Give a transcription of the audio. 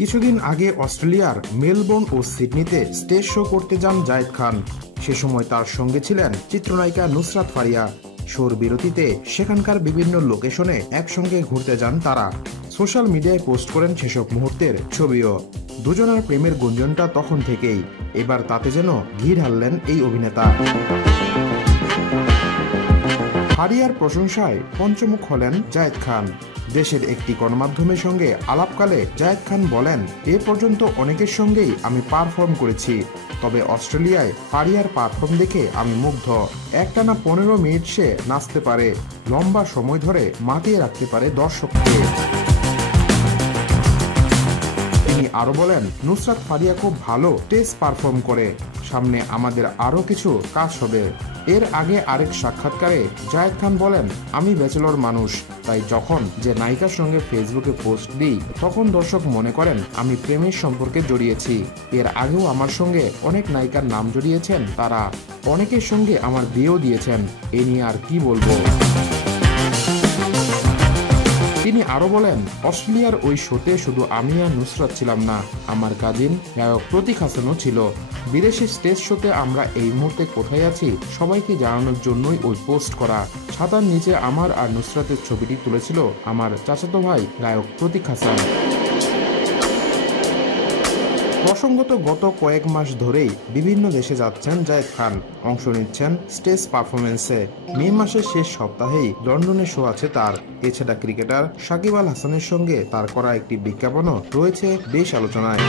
কিছুদিন আগে অস্ট্রেলিয়ার মেলবোর্ন ও সিডনিতে স্টেজ শো করতে যান জায়েদ খান। সে সময় তার সঙ্গে ছিলেন চিত্রনায়িকা নুসরাত ফারিয়া। শোর বিরতিতে সেখানকার বিভিন্ন লোকেশনে একসঙ্গে ঘুরতে যান তারা। সোশ্যাল মিডিয়ায় পোস্ট করেন সেসব মুহূর্তের ছবিও। দুজনের প্রেমের গুঞ্জনটা তখন থেকেই। এবার তাতে যেন ঘি ঢাললেন এই অভিনেতা। ফারিয়ার প্রশংসায় পঞ্চমুখ হলেন জায়েদ খান। দেশের একটি গণমাধ্যমের সঙ্গে আলাপকালে জায়েদ খান বলেন, এ পর্যন্ত অনেকের সঙ্গেই আমি পারফর্ম করেছি, তবে অস্ট্রেলিয়ায় ফারিয়ার পারফর্ম দেখে আমি মুগ্ধ। একটানা 15 মিনিট সে নাচতে পারে, লম্বা সময় ধরে মাতিয়ে রাখতে পারে দর্শককে। তিনি আরো বলেন, নুসরাত ফারিয়া খুব ভালো স্টেজ পারফর্ম করে, সামনে আমাদের আরো কিছু কাজ হবে। এর আগে আরেক সাক্ষাৎকারে জায়েদ খান বলেন, আমি ব্যাচেলর মানুষ, তাই যখন যে নায়িকার সঙ্গে ফেসবুকে পোস্ট দিই তখন দর্শক মনে করেন আমি প্রেমের সম্পর্কে জড়িয়েছি। এর আগেও আমার সঙ্গে অনেক নায়িকার নাম জড়িয়েছেন তারা, অনেকের সঙ্গে আমার বিয়েও দিয়েছেন, এ নিয়ে আর কি বলবো। তিনি আরো বলেন, অস্ট্রেলিয়ার ওই শোতে শুধু আমি আর নুসরাত ছিলাম না, আমার কাজিন গায়ক প্রতীক হাসানও ছিল। বিদেশের স্টেজ শোতে আমরা এই মুহূর্তে কোথায় আছি সবাইকে জানানোর জন্যই ওই পোস্ট করা। ছাতার নিচে আমার আর নুসরাতের ছবিটি তুলেছিল আমার চাচাতো ভাই গায়ক প্রতীক হাসান। প্রসঙ্গত গত কয়েক মাস ধরেই বিভিন্ন দেশে যাচ্ছেন জায়েদ খান, অংশ নিচ্ছেন স্টেজ পারফরমেন্সে। মে মাসের শেষ সপ্তাহেই লন্ডনে শো আছে তার। এছাড়া ক্রিকেটার সাকিব আল হাসানের সঙ্গে তার করা একটি বিজ্ঞাপনও রয়েছে বেশ আলোচনায়।